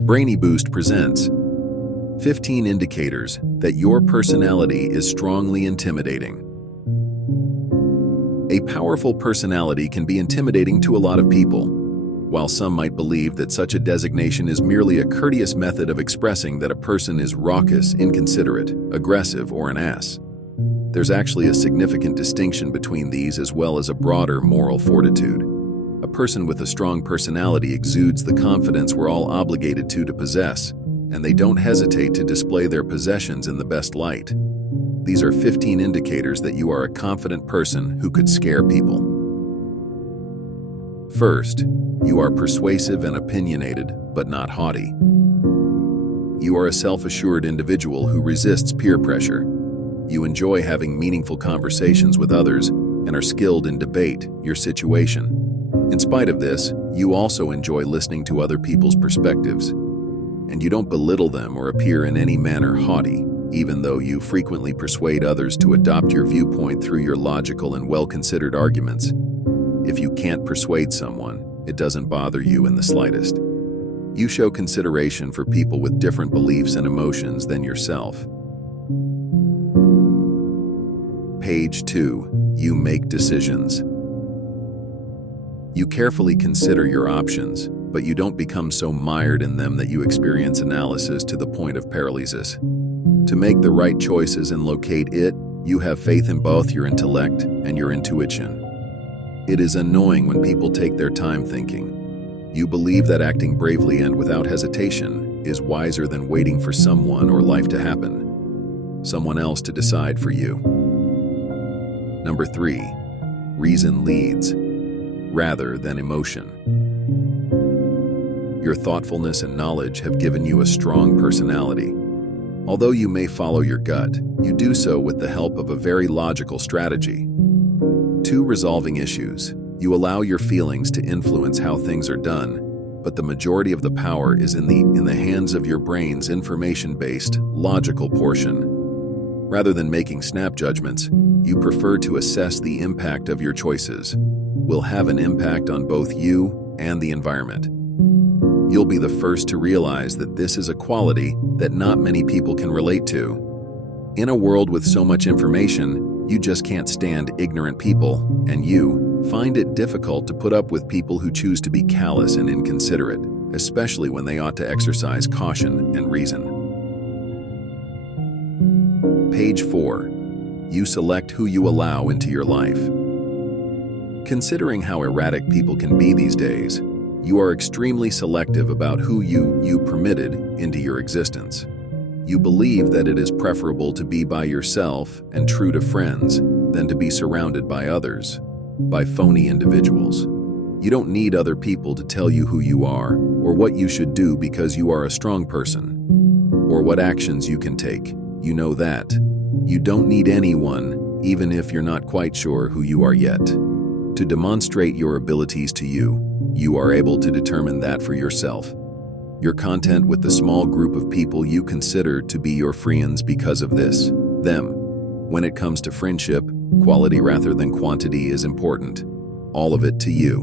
Brainy Boost presents 15 indicators that your personality is strongly intimidating. A powerful personality can be intimidating to a lot of people. While some might believe that such a designation is merely a courteous method of expressing that a person is raucous, inconsiderate, aggressive, or an ass, there's actually a significant distinction between these as well as a broader moral fortitude. A person with a strong personality exudes the confidence we're all obligated to possess, and they don't hesitate to display their possessions in the best light. These are 15 indicators that you are a confident person who could scare people. First, you are persuasive and opinionated, but not haughty. You are a self-assured individual who resists peer pressure. You enjoy having meaningful conversations with others and are skilled in debate your situation. In spite of this, you also enjoy listening to other people's perspectives, and you don't belittle them or appear in any manner haughty, even though you frequently persuade others to adopt your viewpoint through your logical and well-considered arguments. If you can't persuade someone, it doesn't bother you in the slightest. You show consideration for people with different beliefs and emotions than yourself. Page 2. You make decisions. You carefully consider your options, but you don't become so mired in them that you experience analysis to the point of paralysis. To make the right choices and locate it, you have faith in both your intellect and your intuition. It is annoying when people take their time thinking. You believe that acting bravely and without hesitation is wiser than waiting for someone or life to happen, someone else to decide for you. Number 3. Reason leads, rather than emotion. Your thoughtfulness and knowledge have given you a strong personality. Although you may follow your gut, you do so with the help of a very logical strategy. 2. Resolving issues. You allow your feelings to influence how things are done, but the majority of the power is in the hands of your brain's information-based, logical portion. Rather than making snap judgments, you prefer to assess the impact of your choices. Will have an impact on both you and the environment. You'll be the first to realize that this is a quality that not many people can relate to. In a world with so much information, you just can't stand ignorant people, and you find it difficult to put up with people who choose to be callous and inconsiderate, especially when they ought to exercise caution and reason. Page 4. You select who you allow into your life. Considering how erratic people can be these days, you are extremely selective about who you permitted into your existence. You believe that it is preferable to be by yourself and true to friends than to be surrounded by others, by phony individuals. You don't need other people to tell you who you are or what you should do because you are a strong person, or what actions you can take. You know that. You don't need anyone, even if you're not quite sure who you are yet. To demonstrate your abilities to you, you are able to determine that for yourself. You're content with the small group of people you consider to be your friends because of this, them. When it comes to friendship, quality rather than quantity is important. All of it to you.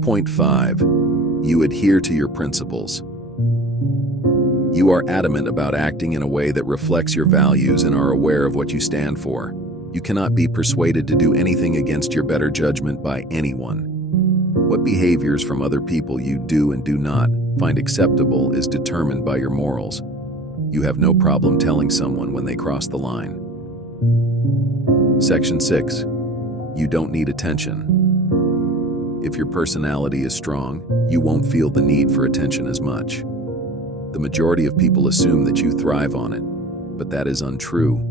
Point 5. You adhere to your principles. You are adamant about acting in a way that reflects your values and are aware of what you stand for. You cannot be persuaded to do anything against your better judgment by anyone. What behaviors from other people you do and do not find acceptable is determined by your morals. You have no problem telling someone when they cross the line. Section 6. You don't need attention. If your personality is strong, you won't feel the need for attention as much. The majority of people assume that you thrive on it, but that is untrue.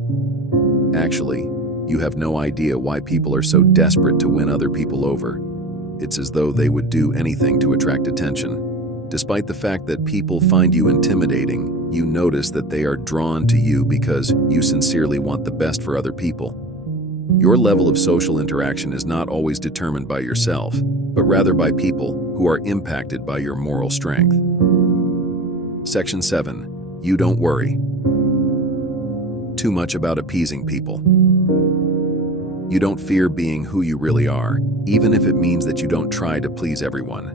Actually, you have no idea why people are so desperate to win other people over. It's as though they would do anything to attract attention. Despite the fact that people find you intimidating, you notice that they are drawn to you because you sincerely want the best for other people. Your level of social interaction is not always determined by yourself, but rather by people who are impacted by your moral strength. Section 7. You don't worry too much about appeasing people. You don't fear being who you really are, even if it means that you don't try to please everyone.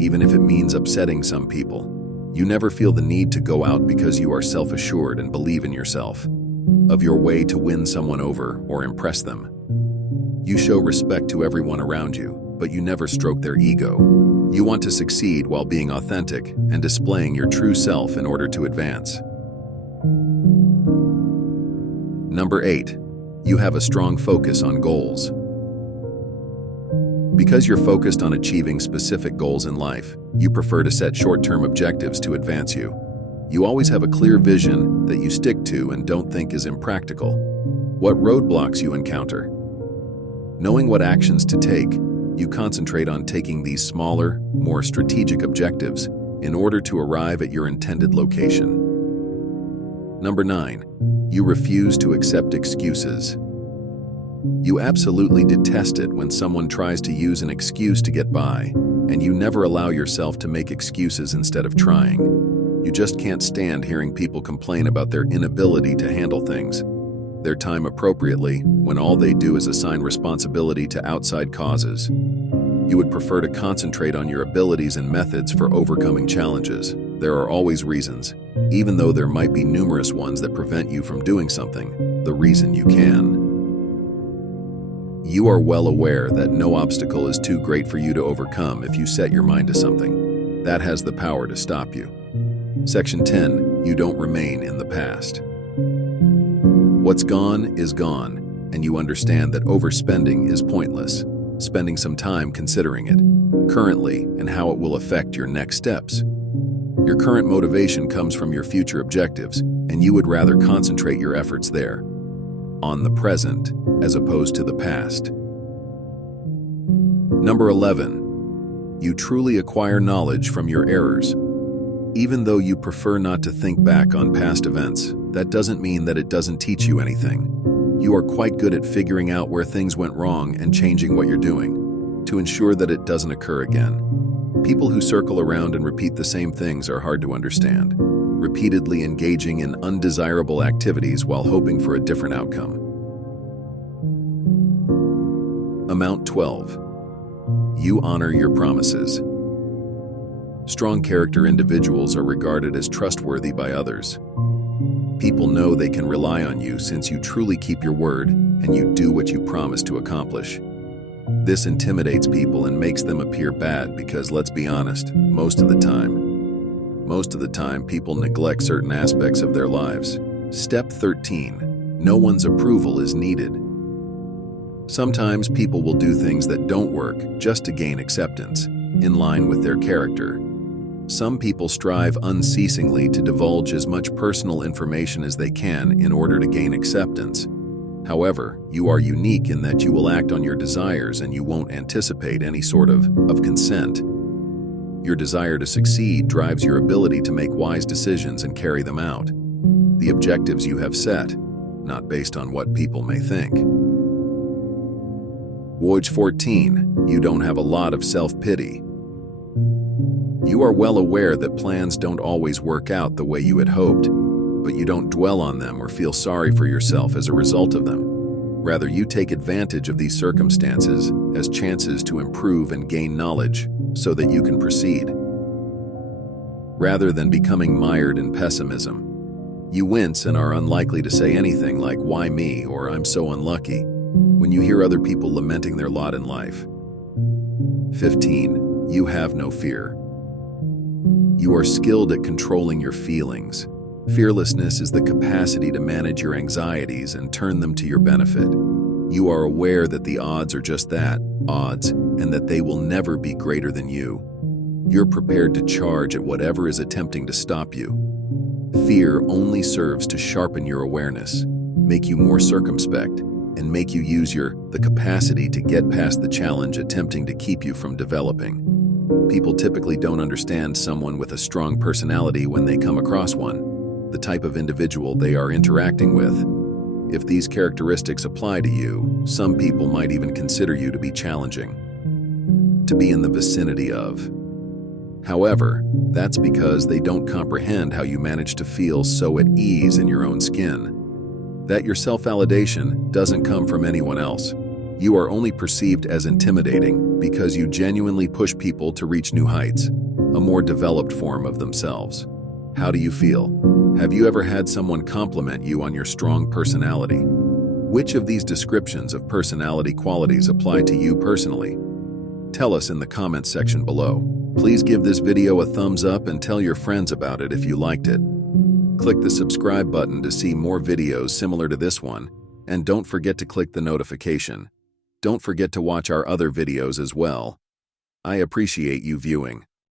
even if it means upsetting some people. You never feel the need to go out because you are self-assured and believe in yourself, of your way to win someone over or impress them. You show respect to everyone around you, but you never stroke their ego. You want to succeed while being authentic and displaying your true self in order to advance. Number 8. You have a strong focus on goals. Because you're focused on achieving specific goals in life, you prefer to set short-term objectives to advance you. You always have a clear vision that you stick to and don't think is impractical. What roadblocks you encounter? Knowing what actions to take, you concentrate on taking these smaller, more strategic objectives in order to arrive at your intended location. Number 9. You refuse to accept excuses. You absolutely detest it when someone tries to use an excuse to get by, and you never allow yourself to make excuses instead of trying. You just can't stand hearing people complain about their inability to handle things, their time appropriately, when all they do is assign responsibility to outside causes. You would prefer to concentrate on your abilities and methods for overcoming challenges. There are always reasons, even though there might be numerous ones that prevent you from doing something, the reason you can. You are well aware that no obstacle is too great for you to overcome if you set your mind to something. That has the power to stop you. Section 10. You don't remain in the past. What's gone is gone, and you understand that overspending is pointless. Spending some time considering it, currently, and how it will affect your next steps. Your current motivation comes from your future objectives, and you would rather concentrate your efforts there, on the present, as opposed to the past. Number 11. You truly acquire knowledge from your errors. Even though you prefer not to think back on past events, that doesn't mean that it doesn't teach you anything. You are quite good at figuring out where things went wrong and changing what you're doing, to ensure that it doesn't occur again. People who circle around and repeat the same things are hard to understand, repeatedly engaging in undesirable activities while hoping for a different outcome. Amount 12. You honor your promises. Strong character individuals are regarded as trustworthy by others. People know they can rely on you since you truly keep your word and you do what you promise to accomplish. This intimidates people and makes them appear bad because, let's be honest, most of the time people neglect certain aspects of their lives. Step 13. No one's approval is needed. Sometimes people will do things that don't work just to gain acceptance, in line with their character. Some people strive unceasingly to divulge as much personal information as they can in order to gain acceptance. However, you are unique in that you will act on your desires and you won't anticipate any sort of consent. Your desire to succeed drives your ability to make wise decisions and carry them out. The objectives you have set, not based on what people may think. Woj 14. You don't have a lot of self-pity. You are well aware that plans don't always work out the way you had hoped, but you don't dwell on them or feel sorry for yourself as a result of them. Rather, you take advantage of these circumstances as chances to improve and gain knowledge so that you can proceed. Rather than becoming mired in pessimism, you wince and are unlikely to say anything like, "Why me?" or "I'm so unlucky," when you hear other people lamenting their lot in life. 15. You have no fear. You are skilled at controlling your feelings. Fearlessness is the capacity to manage your anxieties and turn them to your benefit. You are aware that the odds are just that, odds, and that they will never be greater than you. You're prepared to charge at whatever is attempting to stop you. Fear only serves to sharpen your awareness, make you more circumspect, and make you use the capacity to get past the challenge attempting to keep you from developing. People typically don't understand someone with a strong personality when they come across one, the type of individual they are interacting with. If these characteristics apply to you, some people might even consider you to be challenging, to be in the vicinity of. However, that's because they don't comprehend how you manage to feel so at ease in your own skin. That your self-validation doesn't come from anyone else. You are only perceived as intimidating, because you genuinely push people to reach new heights, a more developed form of themselves. How do you feel? Have you ever had someone compliment you on your strong personality? Which of these descriptions of personality qualities apply to you personally? Tell us in the comments section below. Please give this video a thumbs up and tell your friends about it if you liked it. Click the subscribe button to see more videos similar to this one, and don't forget to click the notification. Don't forget to watch our other videos as well. I appreciate you viewing.